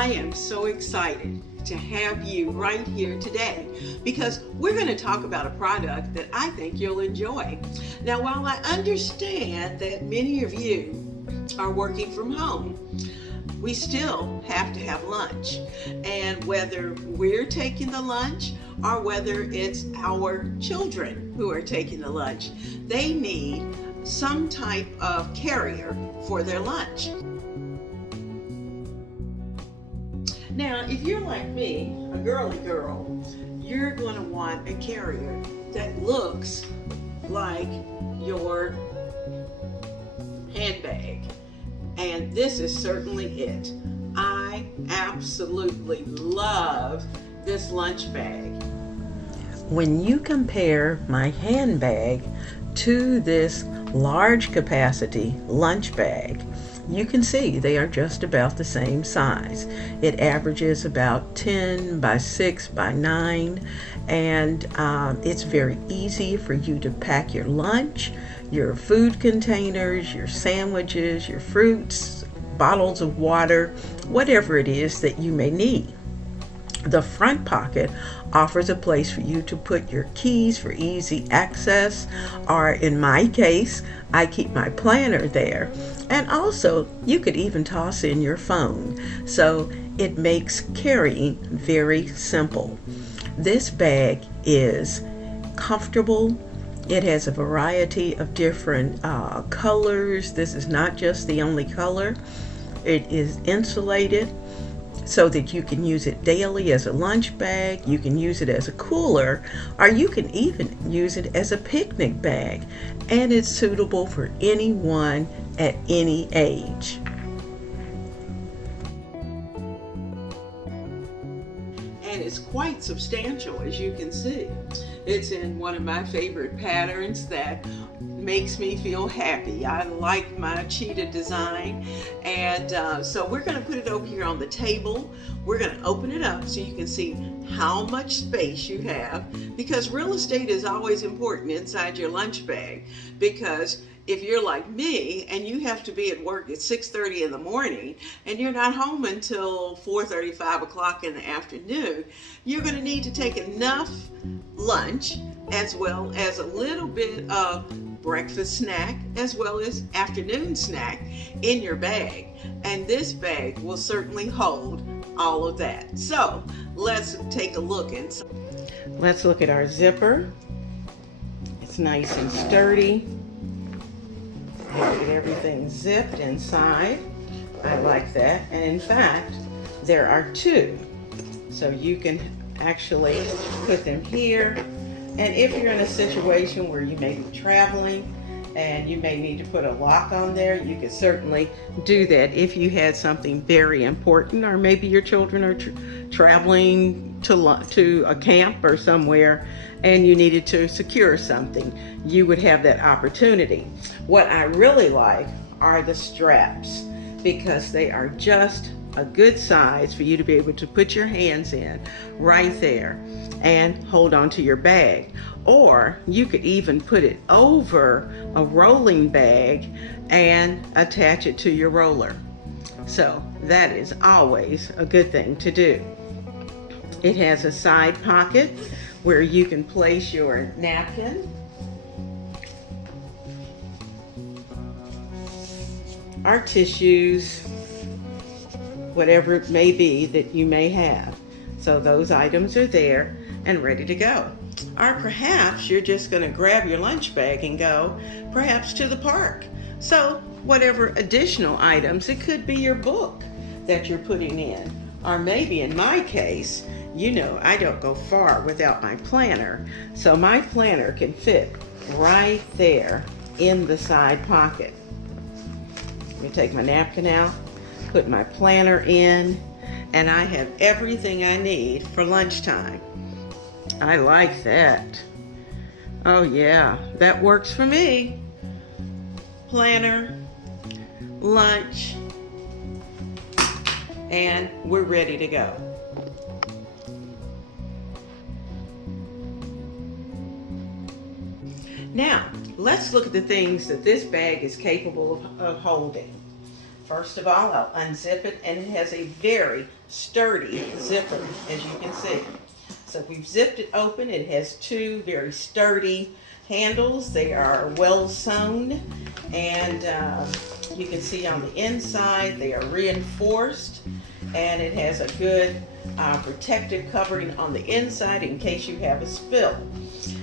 I am so excited to have you right here today because we're going to talk about a product that I think you'll enjoy. Now, while I understand that many of you are working from home, we still have to have lunch. And whether we're taking the lunch or whether it's our children who are taking the lunch, they need some type of carrier for their lunch. Now, if you're like me, a girly girl, you're going to want a carrier that looks like your handbag. And this is certainly it. I absolutely love this lunch bag. When you compare my handbag to this large capacity lunch bag, you can see they are just about the same size. It averages about 10 by 6 by 9, and it's very easy for you to pack your lunch, your food containers, your sandwiches, your fruits, bottles of water, whatever it is that you may need. The front pocket offers a place for you to put your keys for easy access, or in my case, I keep my planner there. And also, you could even toss in your phone. So it makes carrying very simple. This bag is comfortable. It has a variety of different colors. This is not just the only color. It is insulated, so that you can use it daily as a lunch bag, you can use it as a cooler, or you can even use it as a picnic bag. And it's suitable for anyone at any age. And it's quite substantial, as you can see. It's in one of my favorite patterns that makes me feel happy. I like my cheetah design, and so we're going to put it over here on the table. We're going to open it up so you can see how much space you have, because real estate is always important inside your lunch bag. Because if you're like me and you have to be at work at 6:30 in the morning and you're not home until 4:30, 5 o'clock in the afternoon, you're going to need to take enough lunch as well as a little bit of breakfast snack as well as afternoon snack in your bag. And this bag will certainly hold all of that. So let's take a look inside. Let's look at our zipper. It's nice and sturdy. Look at everything zipped inside. I like that. And in fact, there are two. So you can actually put them here. And if you're in a situation where you may be traveling and you may need to put a lock on there, you could certainly do that if you had something very important, or maybe your children are traveling to a camp or somewhere and you needed to secure something. You would have that opportunity. What I really like are the straps, because they are just a good size for you to be able to put your hands in right there and hold on to your bag. Or you could even put it over a rolling bag and attach it to your roller. So that is always a good thing to do. It has a side pocket where you can place your napkin, or tissues, whatever it may be that you may have. So those items are there and ready to go. Or perhaps you're just going to grab your lunch bag and go perhaps to the park. So whatever additional items, it could be your book that you're putting in. Or maybe in my case, you know, I don't go far without my planner. So my planner can fit right there in the side pocket. Let me take my napkin out, put my planner in, and I have everything I need for lunchtime. I like that. Oh yeah, that works for me. Planner, lunch, and we're ready to go. Now, let's look at the things that this bag is capable of holding. First of all, I'll unzip it, and it has a very sturdy zipper, as you can see. So we've zipped it open. It has two very sturdy handles. They are well sewn, and you can see on the inside they are reinforced, and it has a good protective covering on the inside in case you have a spill.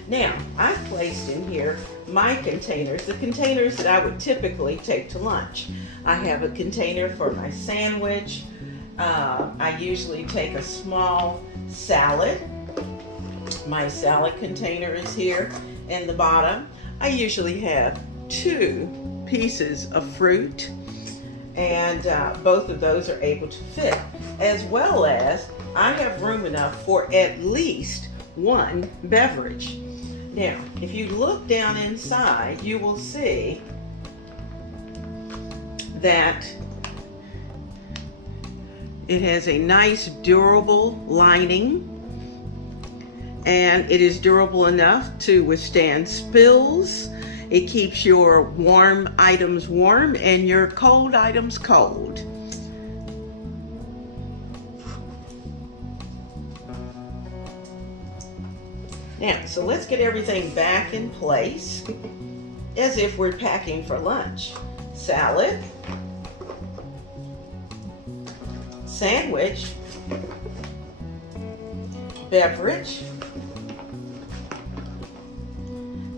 Now, I've placed in here my containers, the containers that I would typically take to lunch. I have a container for my sandwich. I usually take a small salad. My salad container is here in the bottom. I usually have 2 pieces of fruit, and both of those are able to fit, as well as I have room enough for at least 1 beverage. Now, if you look down inside, you will see that it has a nice durable lining, and it is durable enough to withstand spills. It keeps your warm items warm and your cold items cold. Now, so let's get everything back in place as if we're packing for lunch. Salad, sandwich, beverage,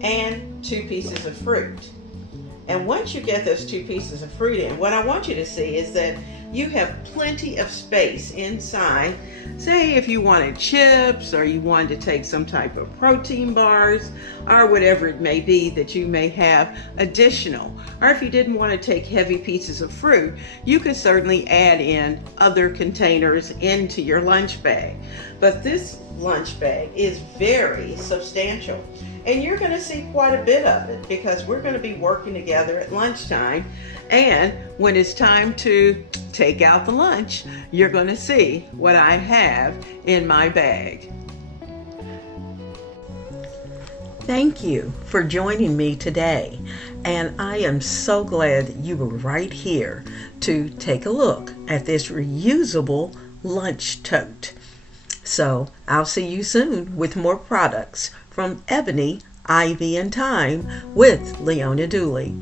and 2 pieces of fruit. And once you get those 2 pieces of fruit in, what I want you to see is that you have plenty of space inside. Say if you wanted chips, or you wanted to take some type of protein bars, or whatever it may be that you may have additional. Or if you didn't want to take heavy pieces of fruit, you could certainly add in other containers into your lunch bag. But this lunch bag is very substantial, and you're going to see quite a bit of it because we're going to be working together at lunchtime. And when it's time to take out the lunch, you're going to see what I have in my bag. Thank you for joining me today, and I am so glad that you were right here to take a look at this reusable lunch tote. So I'll see you soon with more products from Ebony, Ivy, and Thyme with Leona Dooley.